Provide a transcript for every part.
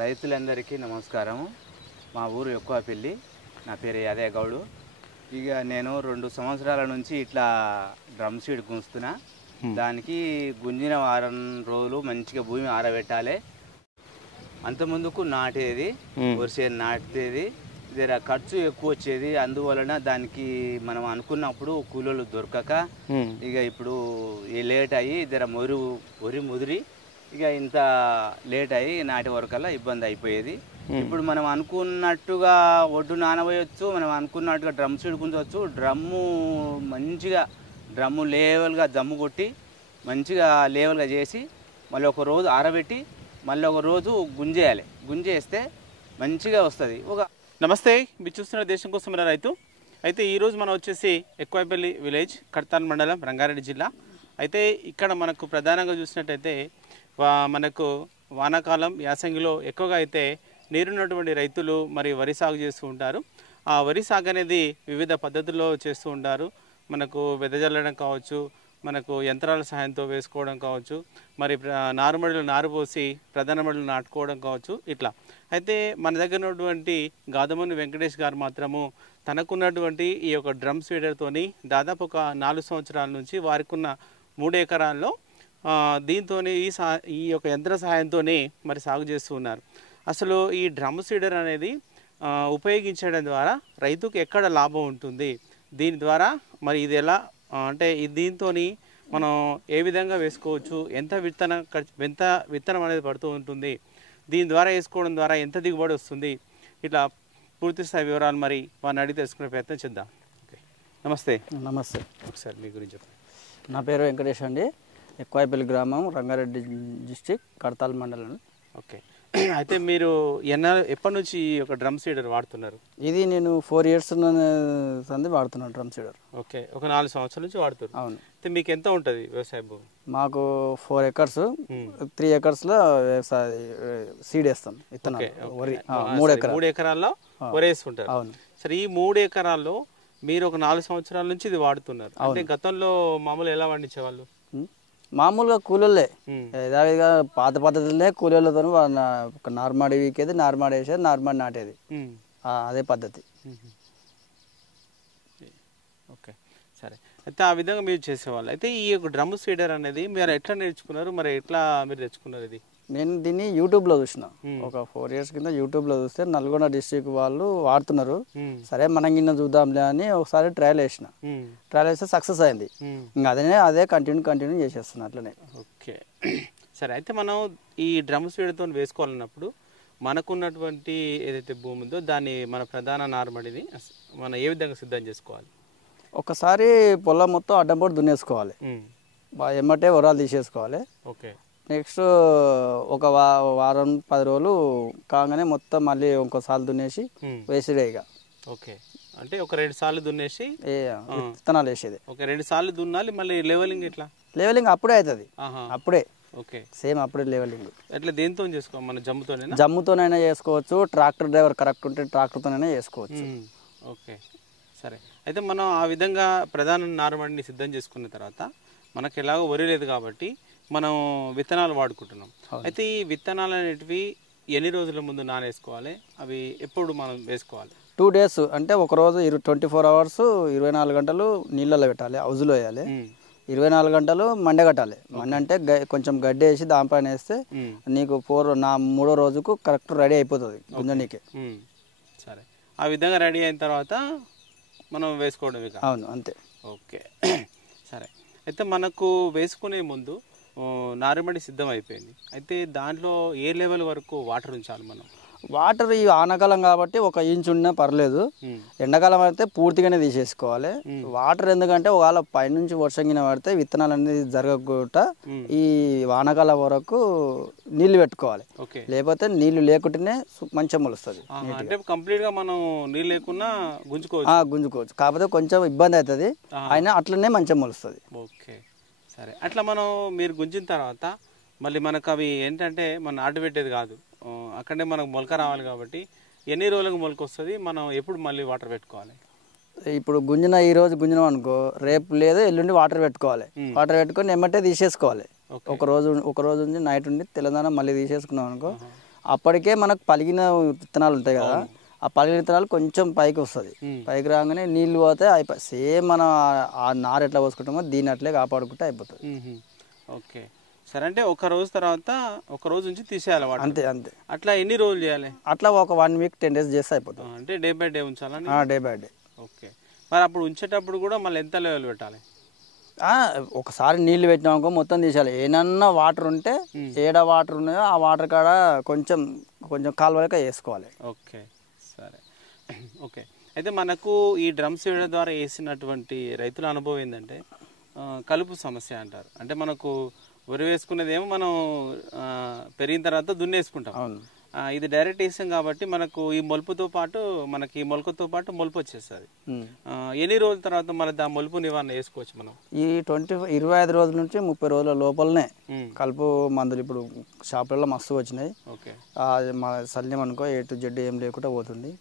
రైతులందరికీ నమస్కారము. మా ఊరు ఎక్కువపల్లి. నా పేరు యాదయ్య గౌడు. ఇక నేను 2 సంవత్సరాల నుంచి ఇట్లా డ్రమ్ సీడ్ గుంజుతున్నా. దానికి గుంజిన వారం రోజులు మంచిగా భూమి ఆరబెట్టాలి. అంతకుముందుకు నాటేది, వరిసేను నాటేది, జర ఖర్చు ఎక్కువ వచ్చేది. అందువలన దానికి మనం అనుకున్నప్పుడు కూలీలు దొరకక ఇక ఇప్పుడు లేట్ అయ్యి జర వరి ముదిరి ఇక ఇంత లేట్ అయ్యి నాటి వరకల్లా ఇబ్బంది అయిపోయేది. ఇప్పుడు మనం అనుకున్నట్టుగా ఒడ్డు నానబోయొచ్చు, మనం అనుకున్నట్టుగా డ్రమ్ సీడ్ గుంజవచ్చు. మంచిగా డ్రమ్ము లేవల్గా జమ్ము కొట్టి మంచిగా లేవల్గా చేసి మళ్ళీ ఒక రోజు ఆరబెట్టి మళ్ళీ ఒక రోజు గుంజేయాలి. గుంజేస్తే మంచిగా వస్తుంది. నమస్తే, మీరు చూస్తున్న దేశం కోసం రైతు. అయితే ఈరోజు మనం వచ్చేసి ఎక్కువపల్లి విలేజ్, కడతాల్ మండలం, రంగారెడ్డి జిల్లా. అయితే ఇక్కడ మనకు ప్రధానంగా చూసినట్టయితే మనకు వానాకాలం యాసంగిలో ఎక్కువగా అయితే నీరున్నటువంటి రైతులు మరి వరి సాగు చేస్తూ ఉంటారు. ఆ వరి సాగు అనేది వివిధ పద్ధతుల్లో చేస్తూ ఉంటారు. మనకు వెదజల్లడం కావచ్చు, మనకు యంత్రాల సహాయంతో వేసుకోవడం కావచ్చు, మరి నారుమడులు నారు పోసి ప్రధాన మడులు నాటుకోవడం కావచ్చు, ఇట్లా. అయితే మన దగ్గర ఉన్నటువంటి గాదమని వెంకటేష్ గారు మాత్రము తనకున్నటువంటి ఈ యొక్క డ్రమ్ సీడర్తోని దాదాపు ఒక 4 సంవత్సరాల నుంచి వారికి ఉన్న 3 ఎకరాల్లో దీంతో ఈ యొక్క యంత్ర సహాయంతో మరి సాగు చేస్తూ ఉన్నారు. అసలు ఈ డ్రమ్ సీడర్ అనేది ఉపయోగించడం ద్వారా రైతుకు ఎక్కడ లాభం ఉంటుంది, దీని ద్వారా మరి ఇది ఎలా అంటే దీంతో మనం ఏ విధంగా వేసుకోవచ్చు, ఎంత విత్తనం అనేది పడుతూ ఉంటుంది, దీని ద్వారా వేసుకోవడం ద్వారా ఎంత దిగుబడి వస్తుంది, ఇట్లా పూర్తి స్థాయి వివరాలు మరి వారిని అడిగి తెలుసుకునే ప్రయత్నం చేద్దాం. ఓకే, నమస్తే. నమస్తే. ఒకసారి మీ గురించి చెప్పండి. నా పేరు వెంకటేష్ అండి. ఎక్కువపల్లి గ్రామం, రంగారెడ్డి డిస్టిక్, కడతాల్ మండలం. ఓకే, అయితే మీరు ఎప్పటి నుంచి ఒక డ్రమ్ సీడర్ వాడుతున్నారు? ఇది నేను 4 years సంది వాడుతున్నాను డ్రమ్ సీడర్. ఓకే, ఒక 4 సంవత్సరాల నుంచి వాడుతున్నారు. అవును. అయితే మీకు ఎంత ఉంటుంది వ్యవసాయ భూమి? మాకు 4 acres, 3 acresలో సీడ్ వేస్తాం, విత్తనాలు. 3 ఎకరాల్లో వరి వేసుకుంటారు. అవును. సరే, ఈ 3 ఎకరాల్లో మీరు ఒక 4 సంవత్సరాల నుంచి ఇది వాడుతున్నారు. అంటే గతంలో మామూలు ఎలా పండించేవాళ్ళు? మామూలుగా కూలీలే, యథావిధిగా పాత పద్ధతులనే కూలీలతో ఒక నార్మాడి వీకేది, నార్మాడి వేసేది, నార్మాడి నాటేది, అదే పద్ధతి. ఓకే, సరే. అయితే ఆ విధంగా మీరు చేసేవాళ్ళు. అయితే ఈ యొక్క డ్రమ్ సీడర్ అనేది మీరు ఎట్లా నేర్చుకున్నారు, మరి ఎట్లా మీరు తెచ్చుకున్నారు? ఇది నేను దీన్ని యూట్యూబ్లో చూసిన. ఒక 4 years కింద యూట్యూబ్లో చూస్తే నల్గొండ డిస్ట్రిక్ట్ వాళ్ళు వాడుతున్నారు. సరే, మనం కింద చూద్దాంలే అని ఒకసారి ట్రయల్ వేస్తే సక్సెస్ అయింది. ఇంకా అదే కంటిన్యూ చేసేస్తున్నా అట్లనే. ఓకే, సరే. అయితే మనం ఈ డ్రమ్ సీడర్తో వేసుకోవాలన్నప్పుడు మనకున్నటువంటి ఏదైతే భూమి ఉందో దాన్ని మన ప్రధాన నారుమడిని మనం ఏ విధంగా సిద్ధం చేసుకోవాలి? ఒకసారి పొలం మొత్తం అడ్డంపోటు దున్నేసుకోవాలి, ఎమ్మటే వరాలు తీసేసుకోవాలి. ఓకే, నెక్స్ట్ ఒక వారం 10 రోజులు కాగానే మొత్తం మళ్ళీ ఇంకోసారి దున్నేసి వేసేదే ఇక. ఓకే, అంటే ఒక 2 సార్లు దున్నేసి విత్తనాలు వేసేది. ఒక 2 సార్లు దున్నాలి. మళ్ళీ లెవెలింగ్ ఎట్లా? లెవెలింగ్ అప్పుడే అవుతుంది, అప్పుడే. ఓకే, సేమ్ అప్పుడే లెవెలింగ్. ఎట్లా, దేంతో చేసుకోవాలి? మన జమ్ముతోనైనా చేసుకోవచ్చు, ట్రాక్టర్ డ్రైవర్ కరెక్ట్ ఉంటే ట్రాక్టర్తోనైనా చేసుకోవచ్చు. ఓకే, సరే. అయితే మనం ఆ విధంగా ప్రధాన నారుమడిని సిద్ధం చేసుకున్న తర్వాత మనకు ఎలాగో వరి లేదు కాబట్టి మనం విత్తనాలు వాడుకుంటున్నాం. అయితే ఈ విత్తనాలు అనేటివి ఎన్ని రోజుల ముందు నానేసుకోవాలి? అవి ఎప్పుడు మనం వేసుకోవాలి? 2 days, అంటే ఒక రోజు 24 hours 24 గంటలు నీళ్ళలో పెట్టాలి, హౌజ్లో వేయాలి. 24 గంటలు మండగట్టాలి. అంటే కొంచెం గడ్డి వేసి దానిపైన వేస్తే నీకు 3వ రోజుకు కరెక్ట్ రెడీ అయిపోతుంది గుంజనీకే. సరే, ఆ విధంగా రెడీ అయిన తర్వాత మనం వేసుకోవడం ఇక. అవును, అంతే. ఓకే, సరే. అయితే మనకు వేసుకునే ముందు నారుమడి సిద్ధం అయిపోయింది. అయితే దాంట్లో ఏ లెవెల్ వరకు వాటర్ ఉంచాలి మనం? వాటర్ ఈ ఆనకాలం కాబట్టి 1 inch ఉన్నా పర్లేదు. ఎండాకాలం అయితే పూర్తిగానే తీసేసుకోవాలి వాటర్. ఎందుకంటే ఒకవేళ పైనుంచి వర్షం కింద పడితే విత్తనాలు అనేది జరగకుండా ఈ వానకాలం వరకు నీళ్లు పెట్టుకోవాలి. లేకపోతే నీళ్లు లేకుంటేనే మంచిగా మొలుస్తుంది. అంటే కంప్లీట్ గా మనం నీళ్ళు లేకున్నా గుంజుకోవచ్చు. కాకపోతే కొంచెం ఇబ్బంది అవుతుంది, అయినా అట్లనే మంచిగా మొలుస్తుంది. ఓకే, సరే. అట్లా మనం మీరు గుంజిన తర్వాత మళ్ళీ మనకు అవి ఏంటంటే మనం నాటు పెట్టేది కాదు, అక్కడే మనకు మొలక రావాలి. కాబట్టి ఎన్ని రోజులకు మొలక వస్తుంది, మనం ఎప్పుడు మళ్ళీ వాటర్ పెట్టుకోవాలి? ఇప్పుడు ఈ రోజు గుంజినాం అనుకో, రేపు లేదు ఎల్లుండి వాటర్ పెట్టుకోవాలి. వాటర్ పెట్టుకొని ఎమ్మటే తీసేసుకోవాలి. ఒక రోజు నైట్ ఉండి తెలంగాణ మళ్ళీ తీసేసుకున్నాం అనుకో, అప్పటికే మనకు పలిగిన విత్తనాలు ఉంటాయి కదా, ఆ పలిగిన విత్తనాలు కొంచెం పైకి వస్తుంది. పైకి రాగానే నీళ్లు పోతే అయిపోయి సేమ్ మనం ఆ నారు ఎట్లా పోసుకుంటామో దీన్ని అట్లే కాపాడుకుంటే అయిపోతుంది. ఓకే సరే, అంటే ఒక రోజు తర్వాత ఒక రోజు నుంచి తీసేయాలి వాటర్. అంతే అంతే. అట్లా ఎన్ని రోజులు చేయాలి? అట్లా ఒక 1 వీక్ 10 days చేస్తే అయిపోతుంది. అంటే డే బై డే ఉంచాలని? Day by day. ఓకే, మరి అప్పుడు ఉంచేటప్పుడు కూడా మళ్ళీ ఎంత లెవెల్ పెట్టాలి? ఒకసారి నీళ్లు పెట్టినామనుకో మొత్తం తీసేయాలి. ఏమన్నా వాటర్ ఉంటే ఏడ వాటర్ ఉన్నాయో ఆ వాటర్ కాడ కొంచెం కొంచెం కాలువలక వేసుకోవాలి. ఓకే సరే. ఓకే, అయితే మనకు ఈ డ్రమ్ సీడర్ ద్వారా వేసినటువంటి రైతుల అనుభవం ఏంటంటే కలుపు సమస్య అంటారు. అంటే మనకు వరి వేసుకునేదేమో మనం పెరిగిన తర్వాత దున్నేసుకుంటాం. ఇది డైరెక్ట్ వేసాం కాబట్టి మనకు ఈ మొలుపుతో పాటు మనకి ఈ మొలకతో పాటు మొలుపు వచ్చేస్తుంది. ఎన్ని రోజుల తర్వాత మళ్ళీ ఆ మొలుపు నివారణ వేసుకోవచ్చు మనం? ఈ 25 రోజుల నుంచి 30 రోజుల లోపలనే కలుపు మందులు ఇప్పుడు షాపులలో మస్తు వచ్చినాయి. మా సల్యం అనుకో A to Z ఏం లేకుండా పోతుంది.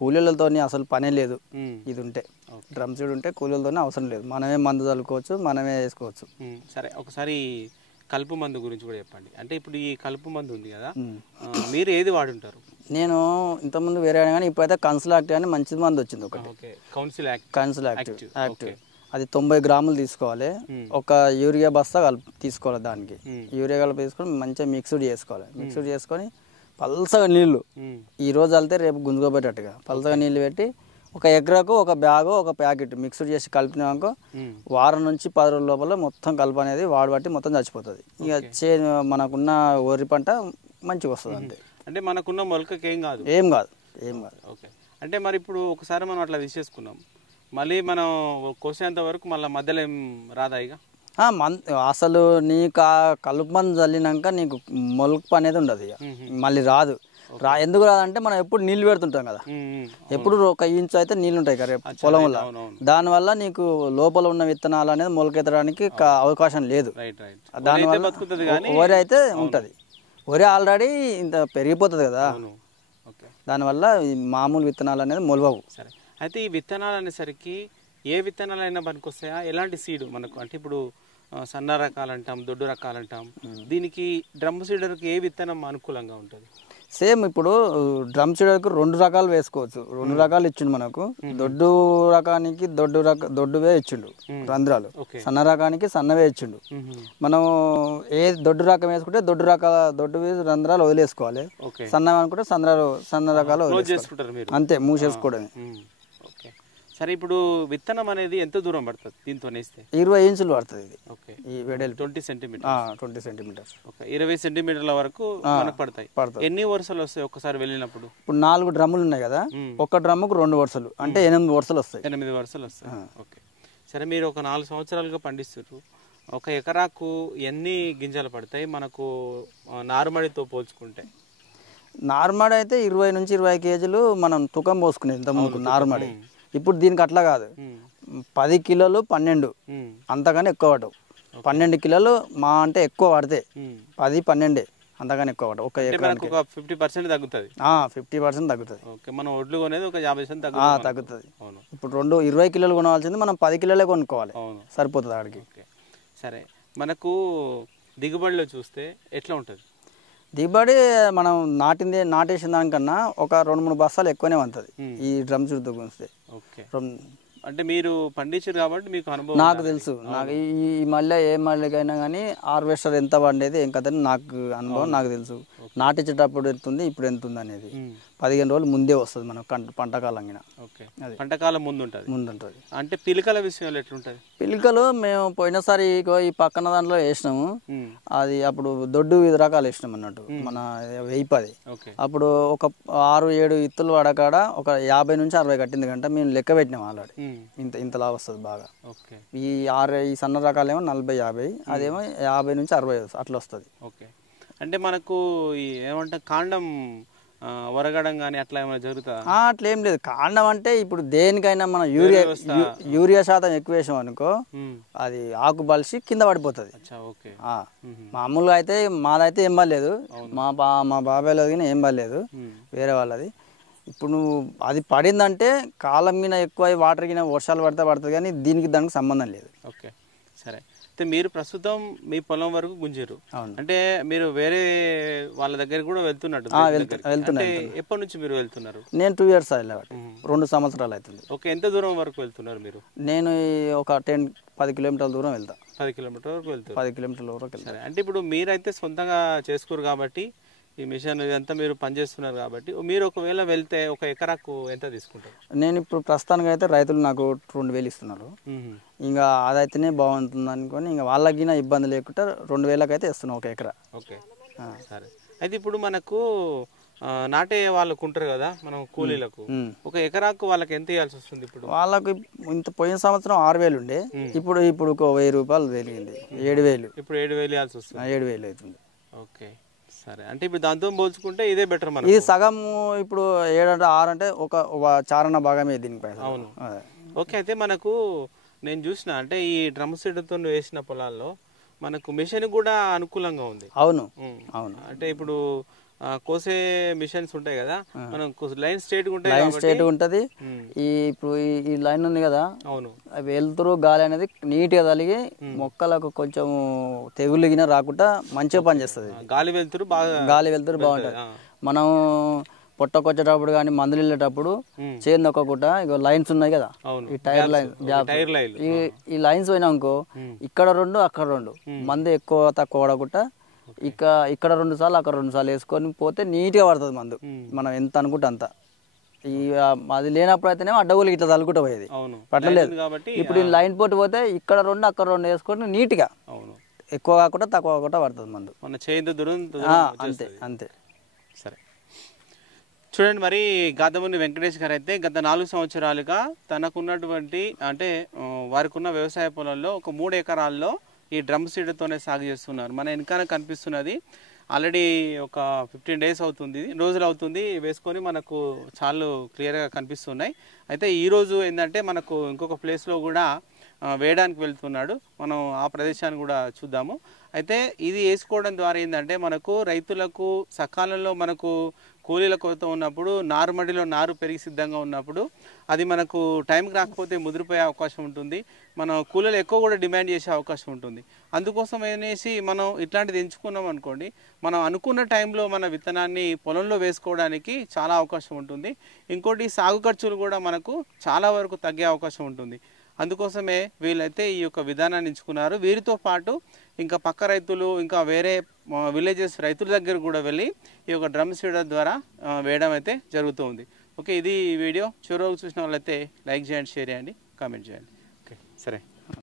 కూలీలతో అసలు పనే లేదు. ఇది ఉంటే డ్రమ్ సీడ్ ఉంటే కూలీలతోనే అవసరం లేదు. మనమే మందు చల్లుకోవచ్చు, మనమే వేసుకోవచ్చు. సరే, ఒకసారి కలుపు మందు గురించి కూడా చెప్పండి. అంటే ఇప్పుడు ఈ కలుపు మందు ఉంది కదా, మీరు ఏది వాడుంటారు? నేను ఇంతకుముందు వేరే కానీ ఇప్పుడైతే కౌన్సిల్ యాక్టివ్ అని మంచి మందు వచ్చింది ఒకటి. కౌన్సిల్ యాక్టివ్ అది 90 గ్రాములు తీసుకోవాలి. ఒక యూరియా బస్తా తీసుకోవాలి. దానికి యూరియా కలిపి తీసుకొని మంచిగా మిక్స్డ్ చేసుకోవాలి. మిక్స్డ్ చేసుకొని పల్సగా నీళ్లు ఈ రోజు వెళ్తే రేపు గుంజుకోబెట్టట్టుగా పల్సగా నీళ్ళు పెట్టి ఒక ఎకరాకు ఒక బ్యాగు ఒక ప్యాకెట్ మిక్స్డ్ చేసి కలిపినాక వారం నుంచి 10 రోజుల లోపల మొత్తం కలుపు అనేది వాడబట్టి మొత్తం చచ్చిపోతుంది. ఇక మనకున్న వరి పంట మంచిగా వస్తుంది. అంతే. అంటే మనకున్న మొలకకి ఏం కాదు? ఏం కాదు. ఓకే, అంటే మరి ఇప్పుడు ఒకసారి మనం అట్లా తీసేసుకున్నాం, మళ్ళీ మనం కోసేంత వరకు మళ్ళీ మధ్యలో ఏం రాదా? ఇక అసలు నీకు కలుపు మందు చల్లినాక నీకు మొలక అనేది ఉండదు. ఇక మళ్ళీ రాదు. ఎందుకు రాదంటే మనం ఎప్పుడు నీళ్లు పెడుతుంటాం కదా, ఎప్పుడు 1 ఇంచు అయితే నీళ్ళు ఉంటాయి కదా పొలంలో. దానివల్ల నీకు లోపల ఉన్న విత్తనాలు అనేది మొలకెత్తడానికి అవకాశం లేదు. దానివల్ల వరి అయితే ఉంటుంది. వరి ఆల్రెడీ ఇంత పెరిగిపోతుంది కదా, దానివల్ల మామూలు విత్తనాలు అనేది మొలవవు. సరే, అయితే ఈ విత్తనాలు అనేసరికి ఏ విత్తనాలు అయినా పనికొస్తాయా? ఎలాంటి సీడ్ మనకు? అంటే ఇప్పుడు సన్న రకాలు అంటాం, దొడ్డు రకాలు అంటాం. దీనికి డ్రమ్ సీడర్కి ఏ విత్తనం అనుకూలంగా ఉంటుంది? సేమ్ ఇప్పుడు డ్రమ్ సీడర్కు 2 రకాలు వేసుకోవచ్చు. 2 రకాలు ఇచ్చిండు మనకు. దొడ్డు రకానికి దొడ్డువే ఇచ్చిండు రంధ్రాలు, సన్న రకానికి సన్నవే ఇచ్చిండు. మనం ఏ దొడ్డు రకం వేసుకుంటే దొడ్డు రంధ్రాలు వదిలేసుకోవాలి, సన్న అనుకుంటే సన్న రకాలు వదిలేసుకోవాలి. అంతే, మూసేసుకోవడమే. సరే, ఇప్పుడు విత్తనం అనేది ఎంత దూరం పడుతుంది దీంతో వేస్తే? 20 ఇంచులు పడుతుంది ఇది. ఓకే, ఈ వెడల్పు 20 సెంటీమీటర్. 20 సెంటీమీటర్స్. ఓకే, 20 సెంటీమీటర్ల వరకు మనకు పడతాయి. ఎన్ని వరుసలు వస్తాయి ఒకసారి వెళ్ళినప్పుడు? ఇప్పుడు 4 డ్రమ్ములు ఉన్నాయి కదా, ఒక డ్రమ్ముకు 2 వరుసలు అంటే 8 వరుసలు వస్తాయి. 8 వరుసలు వస్తాయి. ఓకే, సరే, మీరు ఒక 4 సంవత్సరాలుగా పండిస్తారు. ఒక ఎకరాకు ఎన్ని గింజలు పడతాయి మనకు నారుమడితో పోల్చుకుంటే? నారుమడి అయితే 20 నుంచి 20 కేజీలు మనం తూకం పోసుకునేది ఇంతకుముందు నారుమడి. ఇప్పుడు దీనికి అట్లా కాదు. 10 కిలోలు 12, అంతగానే ఎక్కువ పడవు. 12 కిలోలు మా అంటే ఎక్కువ పడితే 10, 12 అంతగానే ఎక్కువ పడవు. ఒక ఎకరానికి 50% తగ్గుతుంది. 50% తగ్గుతుంది. ఓకే, మనం ఒడ్లు కొనేది ఒక 50% తగ్గుతుంది. ఇప్పుడు 20 కిలోలు కొనవలసింది మనం 10 కిలోలే కొనుక్కోవాలి, సరిపోతుంది ఆడికి. సరే, మనకు దిగుబడిలో చూస్తే ఎట్లా ఉంటుంది? దిగుబడి మనం నాటేసిన దానికన్నా ఒక 2-3 బస్తాలు ఎక్కువనే ఉంటుంది ఈ డ్రమ్ సీడ్తో గుంచితే. అంటే మీరు పండించారు కాబట్టి మీకు అనుభవం నాకు తెలుసు. నాకు ఈ మళ్ళీ ఏ మళ్ళీకైనా కానీ హార్వెస్టర్ ఎంత పండేది ఏం కదని నాకు అనుభవం నాకు తెలుసు. నాటించేటప్పుడు ఎంత ఉంది, ఇప్పుడు ఎంత ఉంది అనేది 15 రోజులు ముందే వస్తుంది మనకు పంటకాలం. పంటకాలం ముందు ఉంటుంది. అంటే పిలకల విషయంలో ఎట్లుంటుంది? పిలకలు మేము పోయినసారి ఈ పక్కన దాంట్లో వేసినాము. అది అప్పుడు దొడ్డు 5 రకాలు వేసినాం అన్నట్టు, మన 1010. అప్పుడు ఒక 6-7 ఇత్తులు పడకాడ ఒక 50 నుంచి 60 కట్టింది గంట మేము లెక్క పెట్టినాం ఆల్రెడీ. ఇంతలా వస్తుంది బాగా. ఈ సన్న రకాలేమో 40-50, అదేమో 50 నుంచి 60 అట్లా వస్తుంది. ఓకే, అంటే మనకు ఏమంటే కాండం వరగడం కానీ అట్లా ఏమైనా జరుగుతుందా? అట్లా ఏం లేదు. కాండం అంటే ఇప్పుడు దేనికైనా మనం యూరియా శాతం ఎక్కువ వేసాం అనుకో అది ఆకు బలిసి కింద పడిపోతుంది. మామూలుగా అయితే మాదైతే ఏం పర్లేదు, మా బాబాయ్ కానీ ఏం పర్లేదు, వేరే వాళ్ళది. ఇప్పుడు నువ్వు అది పడిందంటే కాలం మీద ఎక్కువ వాటర్ కింద వర్షాలు పడితే పడుతుంది, కానీ దానికి సంబంధం లేదు. ఓకే, సరే, అయితే మీరు ప్రస్తుతం మీ పొలం వరకు గుంజిరు. అవును. అంటే మీరు వేరే వాళ్ళ దగ్గర కూడా వెళ్తున్నట్టు అంటే ఎప్పటి నుంచి మీరు వెళ్తున్నారు? నేను 2 years వెళ్ళేవాటి, 2 సంవత్సరాలు అవుతుంది. ఓకే, ఎంత దూరం వరకు వెళ్తున్నారు మీరు? నేను ఒక 10 కిలోమీటర్ల దూరం వెళ్తా. 10 కిలోమీటర్ వరకు వెళ్తారు. 10 కిలోమీటర్ల వరకు వెళ్తా. సరే, అంటే ఇప్పుడు మీరైతే సొంతంగా చేసుకోరు కాబట్టి ఈ మిషన్ ఇదంతా మీరు పనిచేస్తున్నారు కాబట్టి మీరు ఒకవేళ వెళ్తే ఒక ఎకరాకు ఎంత తీసుకుంటారు? నేను ఇప్పుడు ప్రస్తుతానికి అయితే రైతులు నాకు 2000 ఇస్తున్నారు. ఇంకా అదైతేనే బాగుంటుంది అనుకొని ఇంకా వాళ్ళకి ఇబ్బంది లేకుండా 2000కి అయితే ఇస్తున్నాం ఒక ఎకరా. ఓకే, సరే. అయితే ఇప్పుడు మనకు నాటే వాళ్ళకు ఉంటారు కదా మనం కూలీలకు, ఒక ఎకరాకు వాళ్ళకి ఎంత ఇవ్వాల్సి వస్తుంది? ఇప్పుడు వాళ్ళకు ఇంత పోయిన సంవత్సరం 6000 ఉండే, ఇప్పుడు ఒక 1000 రూపాయలు పెరిగింది, 7000. ఇప్పుడు 7000 ఇవ్వాల్సి వస్తుంది. 7000 అవుతుంది. ఓకే, సరే. అంటే ఇప్పుడు దాంతో పోల్చుకుంటే ఇదే బెటర్ మనకి. ఇది సగం ఇప్పుడు 7 అంటే 6 అంటే ఒక చారణ భాగమే దీనికి పైసలు. అవును. ఓకే, అయితే మనకు నేను చూసిన అంటే ఈ డ్రమ్ సీడ్తో వేసిన పొలాల్లో మనకు మిషన్ కూడా అనుకూలంగా ఉంది. అవును అవును. అంటే ఇప్పుడు కోసే మిషన్స్ ఉంటాయి కదా, మనం లైన్ స్ట్రేట్ ఉంటాయి, లైన్ స్ట్రేట్ ఉంటది. ఇప్పుడు ఈ లైన్ ఉంది కదా, అవును, వెళ్తురు గాలి అనేది నీట్ గా తగిలి మొక్కలకు కొంచెం తెగులుగిన రాకుండా మంచిగా పనిచేస్తుంది. గాలి వెళ్తురు బాగుంటది. మనం పొట్టకొచ్చేటప్పుడు కానీ మందులు వెళ్ళేటప్పుడు చేను నొక్కకుండా ఇక లైన్స్ ఉన్నాయి కదా, ఈ టైర్ లైన్, ఈ లైన్స్ పోయినాకో ఇక్కడ 2 అక్కడ 2 మందు ఎక్కువ తక్కువ పడకుండా ఇక్కడ 2 సార్లు అక్కడ 2 సార్లు వేసుకొని పోతే నీట్గా పడుతుంది మందు, మనం ఎంత అనుకుంటే అంత. ఈ అది లేనప్పుడు అయితేనే అడ్డగోలు ఇట్లా తలుకుంటూ పోయేది, పట్టలేదు. ఇప్పుడు ఈ లైన్ పోటీ పోతే ఇక్కడ 2 అక్కడ 2 వేసుకొని నీట్గా ఎక్కువ కాకుండా తక్కువ కాకుండా పడుతుంది మందు. అంతే అంతే. సరే, చూడండి, మరి గాదముని వెంకటేష్ గారు అయితే గత 4 సంవత్సరాలుగా తనకున్నటువంటి అంటే వారికి ఉన్న వ్యవసాయ పొలంలో ఒక 3 ఎకరాల్లో ఈ డ్రమ్ సీడ్తోనే సాగు చేస్తున్నారు. మన వెనకాల కనిపిస్తున్నది ఆల్రెడీ ఒక 15 days అవుతుంది, రోజులు అవుతుంది వేసుకొని, మనకు చాలా క్లియర్గా కనిపిస్తున్నాయి. అయితే ఈరోజు ఏంటంటే మనకు ఇంకొక ప్లేస్లో కూడా వేయడానికి వెళ్తున్నాడు, మనం ఆ ప్రదేశాన్ని కూడా చూద్దాము. అయితే ఇది వేసుకోవడం ద్వారా ఏంటంటే మనకు రైతులకు సకాలంలో మనకు కూలీల కొరత ఉన్నప్పుడు నారుమడిలో నారు పెరిగి సిద్ధంగా ఉన్నప్పుడు అది మనకు టైంకి రాకపోతే ముదిరిపోయే అవకాశం ఉంటుంది, మనం కూలీలు ఎక్కువ కూడా డిమాండ్ చేసే అవకాశం ఉంటుంది. అందుకోసం అనేసి మనం ఇట్లాంటిది ఎంచుకున్నాం అనుకోండి, మనం అనుకున్న టైంలో మన విత్తనాన్ని పొలంలో వేసుకోవడానికి చాలా అవకాశం ఉంటుంది. ఇంకోటి సాగు ఖర్చులు కూడా మనకు చాలా వరకు తగ్గే అవకాశం ఉంటుంది. అందుకోసమే వీళ్ళైతే ఈ యొక్క విధానాన్ని ఎంచుకున్నారు. వీరితో పాటు ఇంకా పక్క రైతులు ఇంకా వేరే విలేజెస్ రైతుల దగ్గర కూడా వెళ్ళి ఈ యొక్క డ్రమ్ సీడర్ ద్వారా వేయడం అయితే జరుగుతుంది. ఓకే, ఇది వీడియో చివరికి చూసిన వాళ్ళైతే లైక్ చేయండి, షేర్ చేయండి, కామెంట్ చేయండి. ఓకే, సరే.